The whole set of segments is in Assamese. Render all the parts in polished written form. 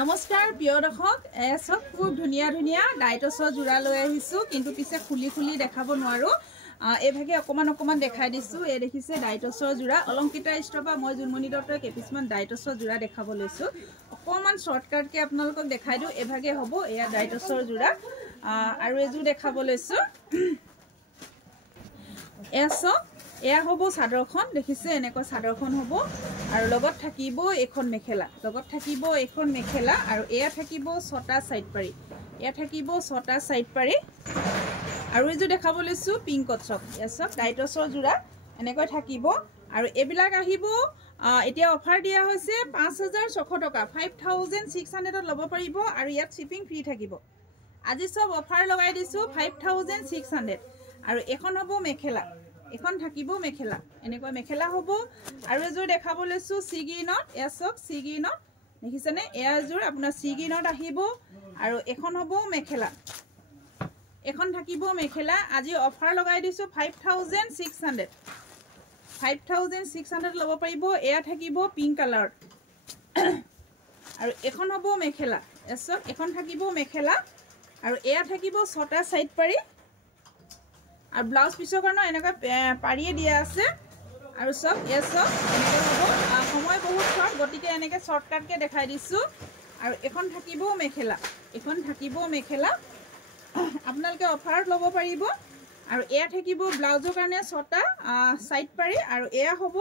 নমস্কাৰ প্ৰিয় দৰ্শক এসব খুব ধুনিয়া ধুনিয়া ডাইটছৰ জোৰা লৈ আহিছো কিন্তু পিছে খুলি খুলি দেখাব নোৱাৰো এভাগে অকমান দেখাই দিছো এ দেখিছে ডাইটছৰ জোৰা অলংকিতা ষ্টপা মই জুনমণি দত্তই কেপিছমান ডাইটছৰ জোৰা দেখাব লৈছো অকমান শৰ্টকাট কে আপোনালোকক দেখাই দিও এভাগে হ'ব এয়া ডাইটছৰ জোৰা আৰু এজু দেখাব লৈছো এসব এয়া হ'ব চাদৰখন দেখিছে এনেকৈ চাদৰখন হ'ব আৰু লগত থাকিব এখন মেখেলা আৰু এয়া থাকিব ছটা সাইড পাৰি এয়া থাকিব ছটা সাইড পাৰি আৰু এজু দেখাব লৈছো পিংকত চক এসব ডাইটছৰ জোৰা এনেকৈ থাকিব আৰু এবিলাক আহিব এতিয়া অফাৰ দিয়া হৈছে 5600 টকা 5600 ত ল'ব পাৰিব আৰু ইয়াত শিপিং ফ্ৰী থাকিব আজি সব অফাৰ লগাই দিছো 5600 আৰু এখন হ'ব মেখেলা এখন থাকিব মেখেলা এনেকৈ মেখেলা হ'ব আৰু এজোৰ দেখাব লৈছো সিগিনত এসক সিগিনত দেখিছেনে এজোৰ আপোনাৰ সিগিনত আহিব আৰু এখন হ'ব মেখেলা এখন থাকিব মেখেলা আজি অফাৰ লগাই দিছো 5600 ল'ব পাৰিব এয়া থাকিব পিংক কালাৰ আৰু এখন হ'ব মেখেলা এসক এখন থাকিব মেখেলা আৰু এয়া থাকিব ছটা সাইড পাৰি আৰ ব্লাউজ পিছৰ কাৰণে এনেকৈ পাৰিয়ে দিয়া আছে আৰু সব এসব এনেকৈ হ'ব সময় বহুত শৰ্ট গতিকে এনেকৈ শৰ্টকাট কে দেখাই দিছো আৰু এখন থাকিব মেখেলা আপোনালোকে অফাৰত ল'ব পাৰিব আৰু এয়া থাকিব ব্লাউজৰ কাৰণে ছটা সাইড পাৰি আৰু এয়া হ'ব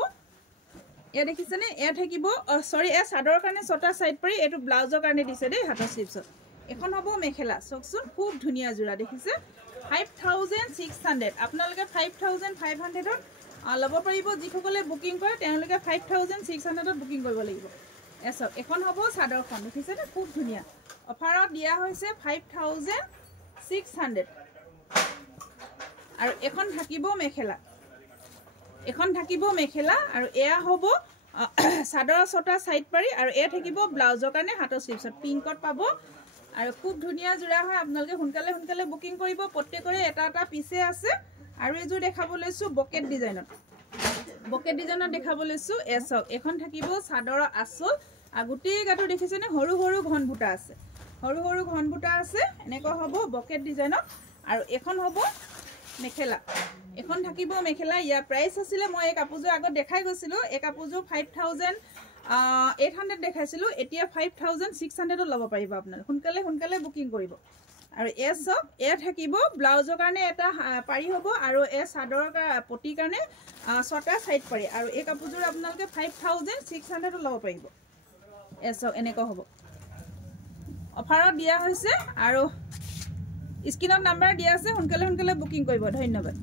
এয়া দেখিছেনে এয়া থাকিব সৰি এয়া চাদৰৰ কাৰণে ছটা সাইড পাৰি এটো ব্লাউজৰ কাৰণে দিছে দেই হাতৰ স্লিভছত এখন হ'ব মেখেলা চকচোন খুব ধুনিয়া জোৰা দেখিছে 5600 আপোনালোকে 5500 ত ল'ব পাৰিব যিসকলে বুকিং কৰে তেওঁলোকে 5600 ত বুকিং কৰিব লাগিব এসব এখন হ'ব চাদৰখন দেখিছে না খুব ধুনিয়া অফাৰত দিয়া হৈছে 5600 আৰু এখন থাকিব মেখেলা আৰু এয়া হ'ব চাদৰৰ ছটা সাইড পাৰি আৰু এয়া থাকিব ব্লাউজৰ কাৰণে হাতৰ স্লিভছত পিংকত পাব আৰু খুব ধুনিয়া জোৰা হয় আপোনালোকে হুনকালে বুকিং কৰিব প্ৰত্যেকৰে এটা এটা পিছে আছে আৰু এজু দেখাব লৈছো বকেট ডিজাইনত দেখাব লৈছো এসক এখন থাকিব চাদৰৰ আসল আৰু গুটি গাটো দেখিছেনে সৰু ঘন বুটা আছে এনেকৈ হ'ব বকেট ডিজাইনত আৰু এখন হ'ব মেখেলা এখন থাকিব মেখেলা ইয়াৰ প্ৰাইস আছিল মই এই কাপোৰযোৰ আগত দেখাই গৈছিলো এই কাপোৰযোৰ 5800 দেখাইছিলো এতিয়া 5600 ত ল'ব পাৰিব আপোনালোকে হুনকালে বুকিং কৰিব আৰু এসব এয়া থাকিব ব্লাউজৰ কাৰণে এটা পাৰি হ'ব আৰু এ চাদৰৰ পটি কাৰণে ছটা সাইড পাৰি আৰু এই কাপোৰযোৰ আপোনালোকে 5600 ত ল'ব পাৰিব এসব এনেকৈ হ'ব অফাৰত দিয়া হৈছে আৰু স্ক্ৰিনত নাম্বাৰ দিয়া আছে হুনকালে বুকিং কৰিব ধন্যবাদ